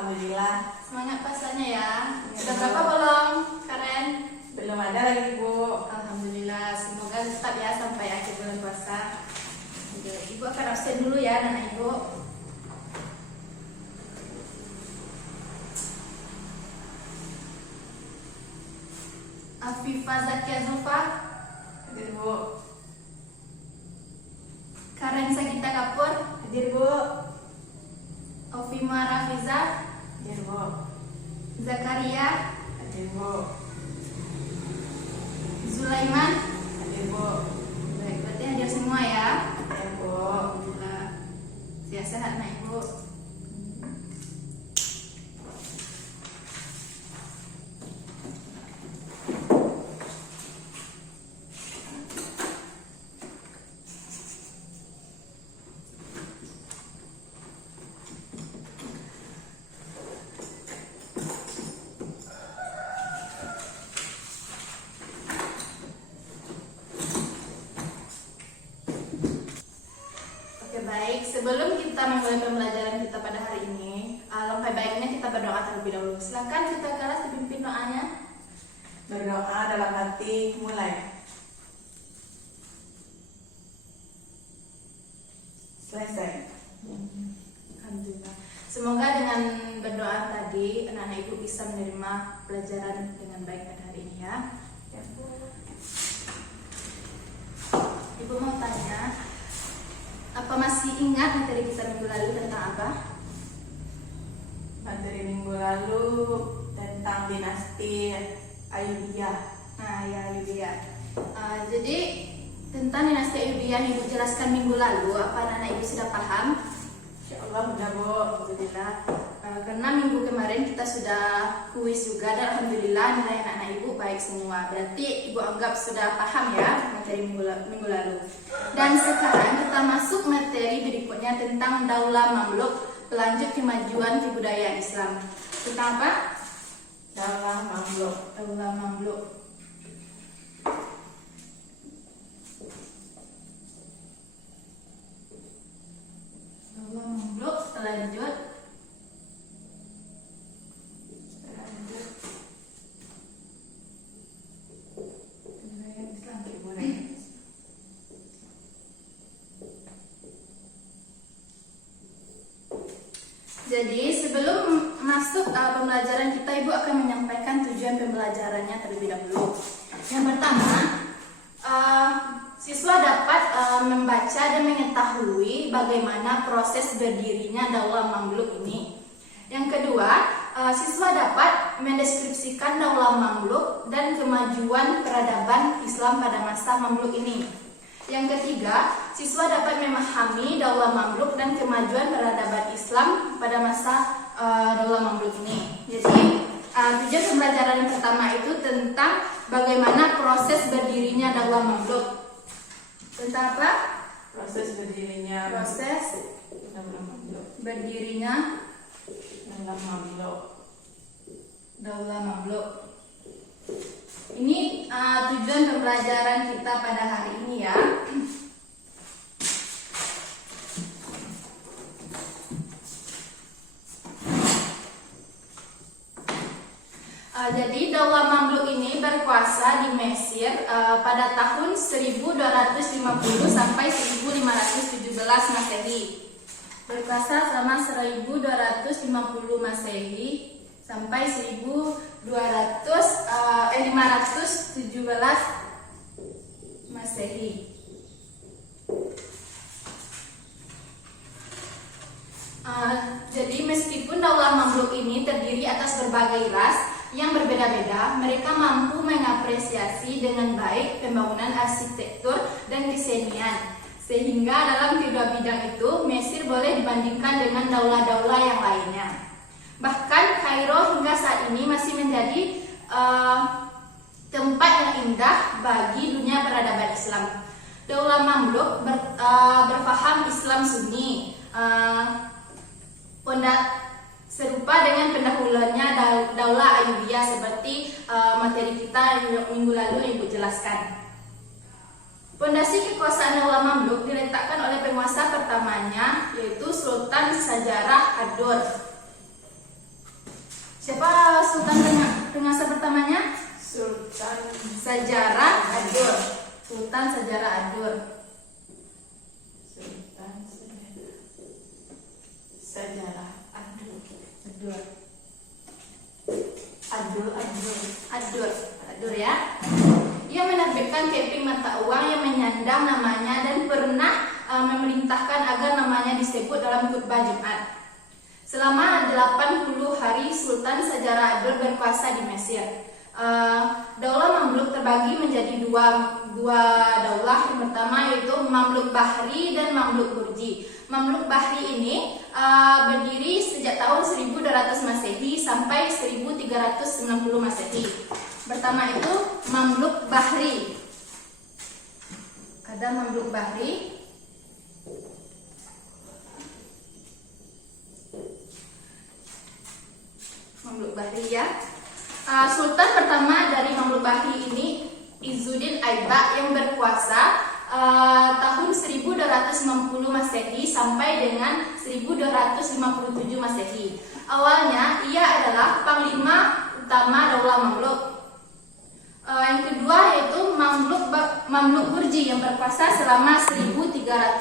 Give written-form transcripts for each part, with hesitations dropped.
alhamdulillah. Semangat puasanya ya. Sudah berapa bolong, Karen? Belum ada lagi, Bu. Alhamdulillah, semoga tetap ya sampai akhir bulan puasa. Ibu akan absen dulu ya, anak ibu. Afifah Zakia Zulfa, Hadir, Bu. Karen Sagita Kapur, Hadir, Bu. Ofima Rafiza, Hadir, Bu. Zakaria, Hadir, Bu. Zulaiman. Hadir, Bu. Baik, berarti hadir semua ya. Hadir, Bu. Alhamdulillah. Sehat-sehat nak ibu. Baik, sebelum kita memulai pembelajaran kita pada hari ini, alangkah baiknya kita berdoa terlebih dahulu. Silakan kita kelas dipimpin doanya. Berdoa dalam hati, mulai. Selesai. Alhamdulillah. Semoga dengan berdoa tadi anak-anak ibu bisa menerima pelajaran dengan baik pada hari ini ya. Ya, Bu. Ibu mau tanya, apa masih ingat materi kita minggu lalu tentang apa? Materi minggu lalu tentang dinasti Ayyubiyah. Nah ya Ayubiyah. Jadi tentang dinasti Ayubiyah ibu jelaskan minggu lalu. Apa anak-anak ibu sudah paham? Insyaallah mudah, Bu. Alhamdulillah. Karena minggu kemarin kita sudah kuis juga dan alhamdulillah nilai anak-anak ibu baik semua. Berarti ibu anggap sudah paham ya materi minggu lalu. Dan sekarang kita masuk materi berikutnya tentang Daulah Mamluk, pelanjut kemajuan kebudayaan Islam. Tentang apa? Daulah Mamluk. Daulah Mamluk. Daulah Mamluk pelanjut kebudayaan Islam. Jadi sebelum masuk pembelajaran kita, ibu akan menyampaikan tujuan pembelajarannya terlebih dahulu. Yang pertama, siswa dapat membaca dan mengetahui bagaimana proses berdirinya Daulah Mamluk ini. Yang kedua, siswa dapat mendeskripsikan Daulah Mamluk dan kemajuan peradaban Islam pada masa Mamluk ini. Yang ketiga, siswa dapat memahami Daulah Mamluk dan kemajuan peradaban Islam pada masa Daulah Mamluk ini. Jadi, tujuan pembelajaran yang pertama itu tentang bagaimana proses berdirinya Daulah Mamluk. Tentang apa? Proses berdirinya Daulah Mamluk. Berdirinya Daulah Mamluk. Daulah Mamluk. Ini tujuan pembelajaran kita pada hari ini ya. Jadi Daulah Mamluk ini berkuasa di Mesir pada tahun 1250 sampai 1517 Masehi. Berkuasa selama 1250 Masehi sampai 517 Masehi. Jadi meskipun Daulah Mamluk ini terdiri atas berbagai ras yang berbeda-beda, mereka mampu mengapresiasi dengan baik pembangunan arsitektur dan kesenian. Sehingga dalam kedua bidang itu, Mesir boleh dibandingkan dengan daulah-daulah yang lainnya. Bahkan Kairo hingga saat ini masih menjadi tempat yang indah bagi dunia peradaban Islam. Daulah Mamluk berfaham Islam Sunni, serupa dengan pendahulunya Daulah Ayyubiyah seperti materi kita minggu lalu yang Ibu jelaskan. Pondasi kekuasaan Daulah Mamluk diletakkan oleh penguasa pertamanya, yaitu Sultan Sajarah Ad-Dur. Siapa Sultan penguasa pertamanya? Sultan Sajarah Ad-Dur. Sultan Sajarah Ad-Dur. Sultan Sajarah Ad-Dur. Ad-Dur ya. Ia menerbitkan keping mata uang yang menyandang namanya dan pernah memerintahkan agar namanya disebut dalam khutbah Jumat. Selama 80 hari Sultan Sajarah Ad-Dur berkuasa di Mesir. Daulah Mamluk terbagi menjadi dua daulah. Yang pertama yaitu Mamluk Bahri dan Mamluk Burji. Mamluk Bahri ini berdiri sejak tahun 1200 Masehi sampai 1390 Masehi. Pertama itu Mamluk Bahri. Ada Mamluk Bahri. Mamluk Bahri ya. Sultan pertama dari Mamluk Bahri ini Izzuddin Aibak yang berkuasa tahun 1260 Masehi sampai dengan 1257 Masehi. Awalnya ia adalah panglima utama Daulah Mamluk. Yang kedua yaitu Mamluk Burji yang berkuasa selama 1390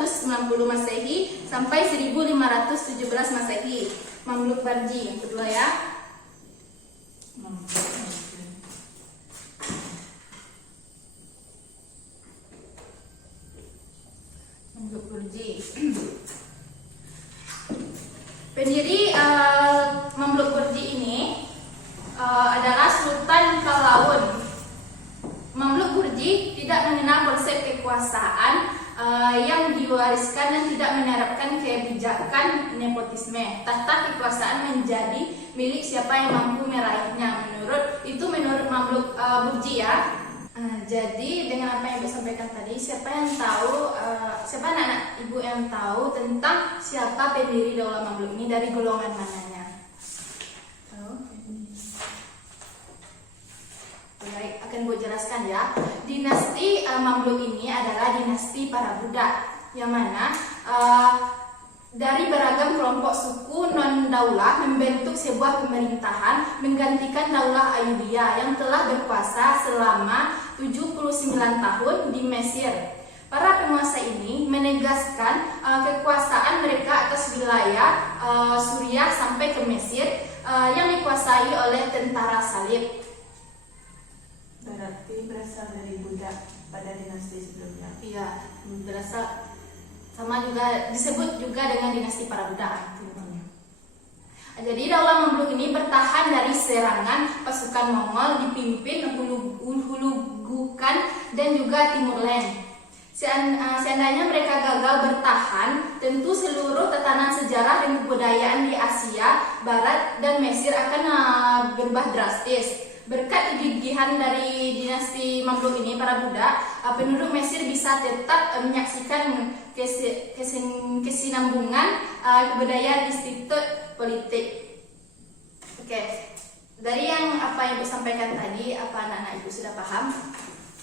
Masehi sampai 1517 Masehi. Mamluk Burji yang kedua ya. Mamluk Burji. Pendiri Mamluk Burji ini adalah Sultan Qalawun. Mamluk Burji tidak mengenal konsep kekuasaan yang diwariskan dan tidak menerapkan kebijakan nepotisme. Tahta kekuasaan menjadi milik siapa yang mampu meraihnya. Menurut Mamluk Burji ya. Jadi dengan apa yang Ibu sampaikan tadi, siapa anak-anak Ibu yang tahu tentang siapa pendiri Daulah Mamluk ini, dari golongan mananya? Baik, akan Ibu jelaskan ya. Dinasti Mamluk ini adalah dinasti para budak, yang mana dari beragam kelompok suku non-daulah membentuk sebuah pemerintahan menggantikan Daulah Ayyubiyah yang telah berkuasa selama 79 tahun di Mesir. Para penguasa ini menegaskan kekuasaan mereka atas wilayah Suriah sampai ke Mesir yang dikuasai oleh tentara salib. Berarti berasal dari budak pada dinasti sebelumnya. Iya, berasal sama juga disebut juga dengan dinasti para budak. Jadi Daulah Mamluk ini bertahan dari serangan pasukan Mongol dipimpin Hulagukan dan juga Timurlen. Seandainya mereka gagal bertahan, tentu seluruh tatanan sejarah dan kebudayaan di Asia Barat dan Mesir akan berubah drastis. Berkat kegigihan dari dinasti Mamluk ini, para budak, penduduk Mesir bisa tetap menyaksikan kesinambungan kebudayaan institut politik. Oke, dari apa yang Ibu sampaikan tadi, apa anak-anak Ibu sudah paham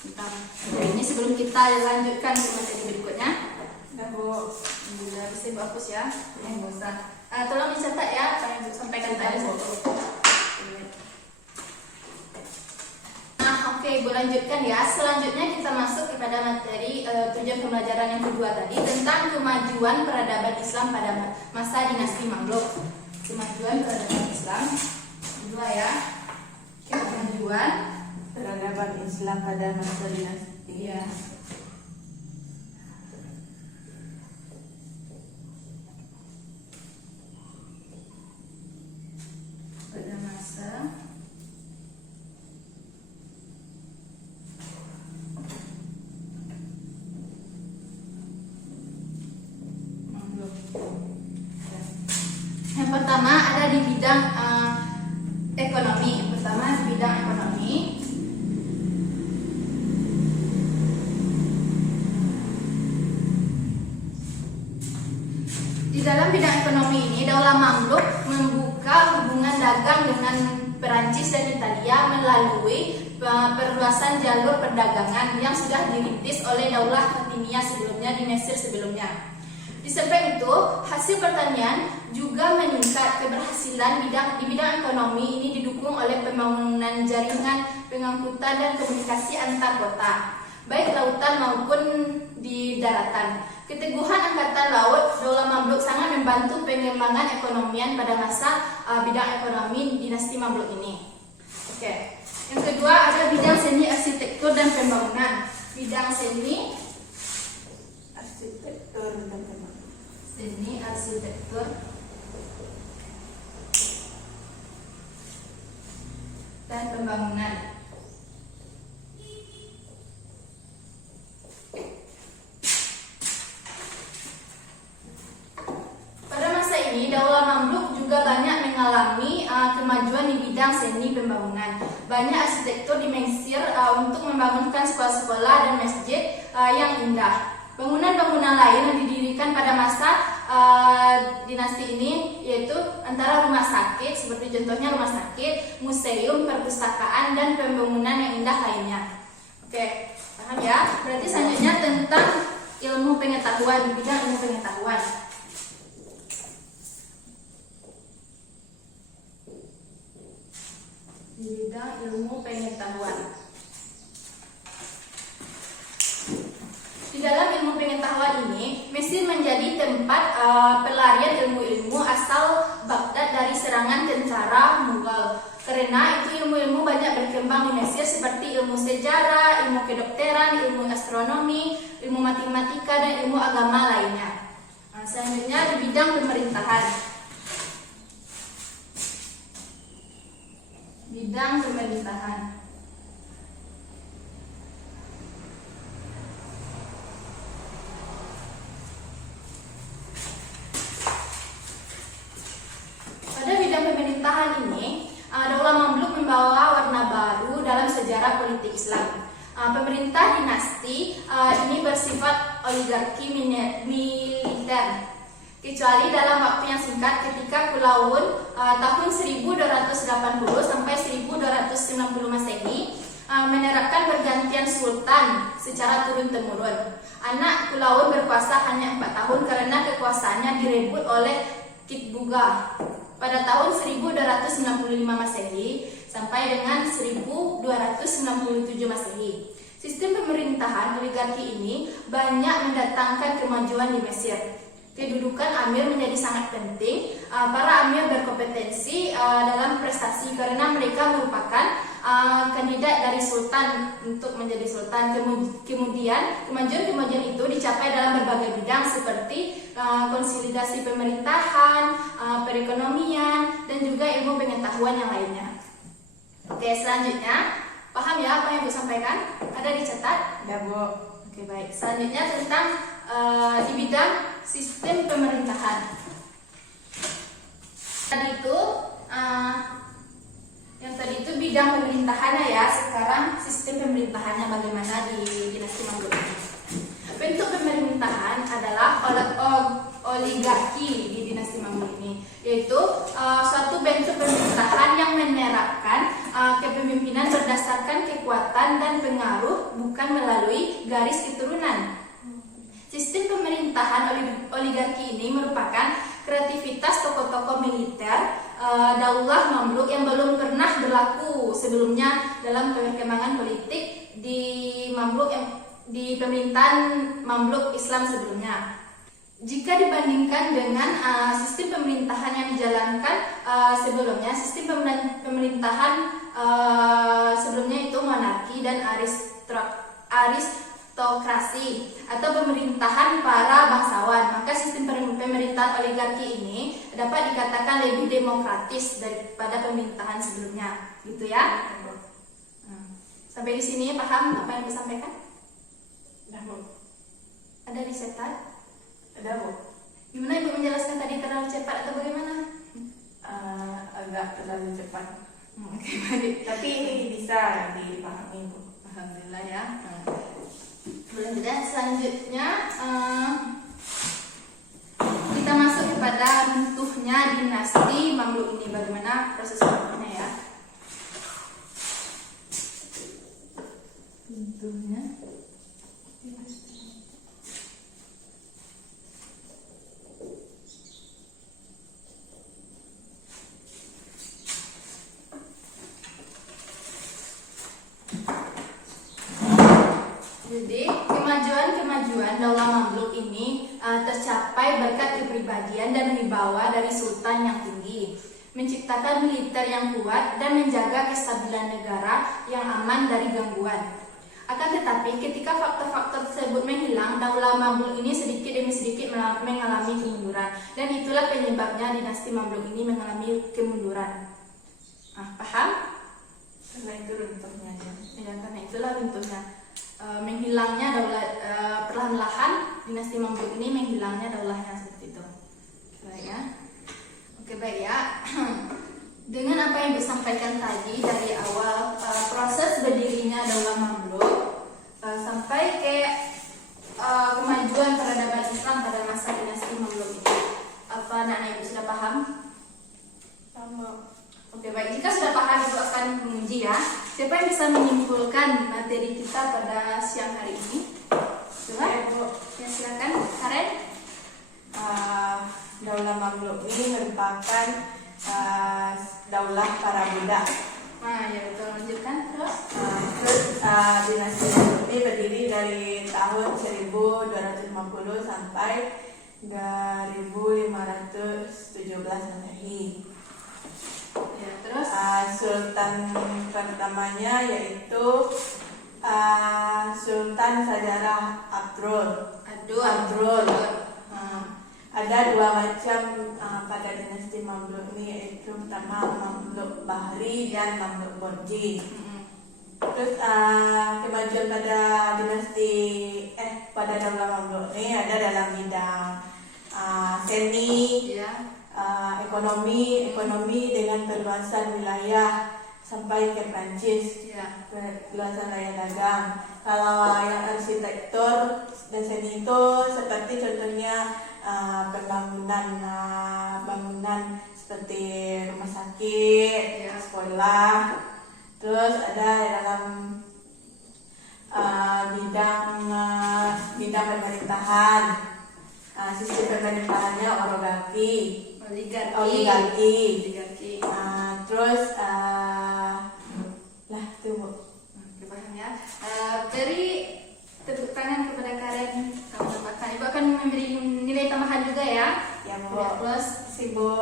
tentang ini? Sebelum kita lanjutkan ke materi berikutnya, Nah Bu, bisa Ibu hapus ya, yang nggak usah. Tolong dicatat ya apa yang Ibu sampaikan tadi. Oke, Ibu lanjutkan ya. Selanjutnya kita masuk kepada materi tujuan pembelajaran yang kedua tadi, tentang kemajuan peradaban Islam pada masa dinasti Mamluk. Kemajuan peradaban Islam kedua ya. Kemajuan peradaban Islam pada masa dinasti. Iya. Pada masa yang pertama ada di bidang ekonomi. Yang pertama di bidang ekonomi. Di dalam bidang ekonomi ini, Daulah Mamluk membuka hubungan dagang dengan Perancis dan Italia melalui perluasan jalur perdagangan yang sudah dirintis oleh Daulah Fatimiyah sebelumnya di Mesir sebelumnya. Di samping itu, hasil pertanian juga meningkat. Keberhasilan di bidang ekonomi ini didukung oleh pembangunan jaringan pengangkutan dan komunikasi antar kota, baik lautan maupun di daratan. Keteguhan Angkatan Laut Daulah Mamluk sangat membantu pengembangan ekonomian pada masa bidang ekonomi dinasti Mamluk ini. Oke. Yang kedua ada bidang seni arsitektur dan pembangunan. Bidang seni arsitektur dan pembangunan. Seni arsitektur dan pembangunan. Pada masa ini Daulah Mamluk juga banyak mengalami kemajuan di bidang seni pembangunan. Banyak arsitektur di Mesir untuk membangunkan sekolah-sekolah dan masjid yang indah. Bangunan-bangunan lain yang didirikan pada masa dinasti ini yaitu antara rumah sakit, seperti contohnya rumah sakit, museum, perpustakaan, dan pembangunan yang indah lainnya. Oke, paham ya? Berarti selanjutnya tentang ilmu pengetahuan, di bidang ilmu pengetahuan. Di bidang ilmu pengetahuan. Di dalam ilmu pengetahuan ini, Mesir menjadi tempat pelarian ilmu-ilmu asal Baghdad dari serangan tentara Mughal. Karena itu ilmu-ilmu banyak berkembang di Mesir seperti ilmu sejarah, ilmu kedokteran, ilmu astronomi, ilmu matematika, dan ilmu agama lainnya. Selanjutnya di bidang pemerintahan. Bidang pemerintahan. Ini, Daulah Mamluk membawa warna baru dalam sejarah politik Islam. Pemerintah dinasti ini bersifat oligarki militer, kecuali dalam waktu yang singkat ketika Kulaun tahun 1280 sampai 1290 Masehi menerapkan pergantian sultan secara turun-temurun. Anak Kulaun berkuasa hanya 4 tahun karena kekuasaannya direbut oleh Kitbuga pada tahun 1295 Masehi sampai dengan 1297 Masehi. Sistem pemerintahan oligarki ini banyak mendatangkan kemajuan di Mesir. Kedudukan amir menjadi sangat penting. Para amir berkompetensi dalam prestasi karena mereka merupakan kandidat dari sultan untuk menjadi sultan. Kemudian kemajuan itu dicapai dalam berbagai bidang seperti konsolidasi pemerintahan, perekonomian, dan juga ilmu pengetahuan yang lainnya. Oke, selanjutnya paham ya apa yang aku sampaikan? Ada dicatat? Ya, Bu. Oke, baik. Selanjutnya tentang di bidang sistem pemerintahan. Tadi itu bidang pemerintahannya ya. Sekarang sistem pemerintahannya bagaimana di dinasti Mamluk ini. Bentuk pemerintahan adalah oligarki di dinasti Mamluk ini, yaitu suatu bentuk pemerintahan yang menerapkan kepemimpinan berdasarkan kekuatan dan pengaruh, bukan melalui garis keturunan. Sistem pemerintahan oligarki ini merupakan kreativitas tokoh-tokoh militer Daulah Mamluk yang belum pernah berlaku sebelumnya dalam perkembangan politik di pemerintahan Mamluk Islam sebelumnya. Jika dibandingkan dengan sistem pemerintahan yang dijalankan sebelumnya, sistem pemerintahan sebelumnya itu monarki dan aristokrasi atau pemerintahan para bangsawan, maka sistem pemerintahan oligarki ini dapat dikatakan lebih demokratis daripada pemerintahan sebelumnya, gitu ya. Sampai di sini paham apa yang saya sampaikan? Dah, Bu. Ada dicatat? Ada, Bu. Gimana Ibu menjelaskan tadi, terlalu cepat atau bagaimana? Agak terlalu cepat. Oke, baik. Tapi ini bisa dipahami, Bu. Alhamdulillah ya. Dan selanjutnya kita masuk kepada runtuhnya dinasti Mamluk ini. Bagaimana proses runtuhnya ya? Runtuhnya dinasti. Jadi kemajuan Daulah Mamluk ini tercapai berkat kepribadian dan wibawa dari Sultan yang tinggi, menciptakan militer yang kuat dan menjaga kestabilan negara yang aman dari gangguan. Akan tetapi ketika faktor-faktor tersebut menghilang, Daulah Mamluk ini sedikit demi sedikit mengalami kemunduran, dan itulah penyebabnya dinasti Mamluk ini mengalami kemunduran. Paham? Karena itu runtuhnya ya. Ya, karena itulah runtuhnya. Menghilangnya daulah, perlahan-lahan dinasti Mamluk ini menghilangnya daulahnya seperti itu. Baik ya. Oke, baik ya. Dengan apa yang Ibu sampaikan tadi dari awal proses berdirinya Daulah Mamluk sampai ke kemajuan peradaban Islam pada masa dinasti Mamluk ini, apa anak-anak Ibu sudah paham? Sama. Oke, baik. Jika sudah paham, Ibu akan menguji ya. Siapa yang bisa menyimpulkan materi kita pada siang hari ini? Coba, Ibu. Ya, silakan. Karen. Daulah Mamluk ini merupakan daulah para budak. Nah, ya betul. Lanjutkan terus. Terus dinasti Mamluk ini berdiri dari tahun 1250 sampai 2517 Masehi. Ya, terus. Sultan pertamanya yaitu Sultan Sajarah Abdul. Ada dua macam pada dinasti Mamluk ini, yaitu pertama Mamluk Bahri dan Mamluk Borji. Terus kemajuan pada pada Daulah Mamluk ini ada dalam bidang seni, ekonomi dengan perluasan wilayah sampai ke Prancis, perluasan wilayah dagang. Kalau yang arsitektur dan seni itu seperti contohnya bangunan seperti rumah sakit, sekolah. Terus ada dalam bidang pemerintahan, sistem pemerintahannya oligarki. Terus tunggu. Paham ya. Beri tepuk tangan kepada Karen. Kamu dapatkan. Ibu akan memberi nilai tambahan juga ya. Ya, Bu. Plus. Bu.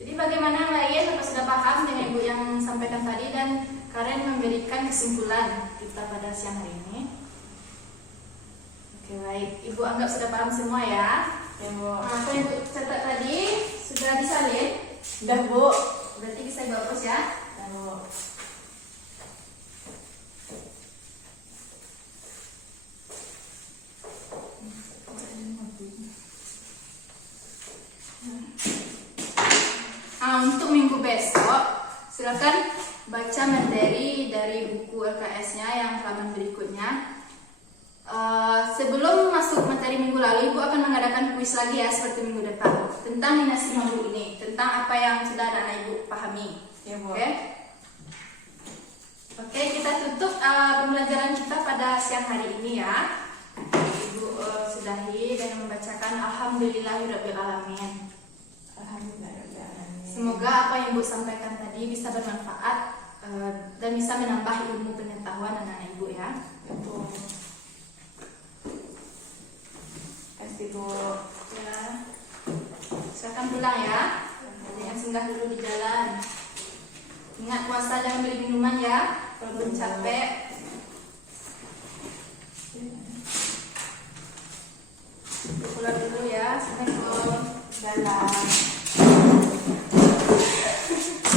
Jadi bagaimana Mbak Iya, apa sudah paham dengan Ibu yang sampaikan tadi, dan Karen memberikan kesimpulan kita pada siang hari ini? Oke, baik. Ibu anggap sudah paham semua ya. Ya, Bu. Apa yang Ibu catat tadi sudah disalin? Sudah, Bu. Berarti bisa Ibu hapus ya. Ya, Bu. Untuk minggu besok, silakan baca materi dari buku LKS-nya yang halaman berikutnya. Sebelum masuk materi minggu lalu, Ibu akan mengadakan kuis lagi ya, seperti minggu depan, tentang dinasti Mamluk ini, tentang apa yang sudah anak Ibu pahami. Ya, Bu. Oke, kita tutup pembelajaran kita pada siang hari ini ya. Ibu sudahi dengan membacakan Alhamdulillahirabbil alamin. Semoga apa yang Ibu sampaikan tadi bisa bermanfaat dan bisa menambah ilmu pengetahuan anak-anak Ibu ya. Betul. Kasih, Bu. Ya. Silakan pulang ya. Jangan singgah dulu di jalan. Ingat puasa, jangan beli minuman ya. Walaupun capek. Pulang dulu ya. Assalamualaikum. Dalam.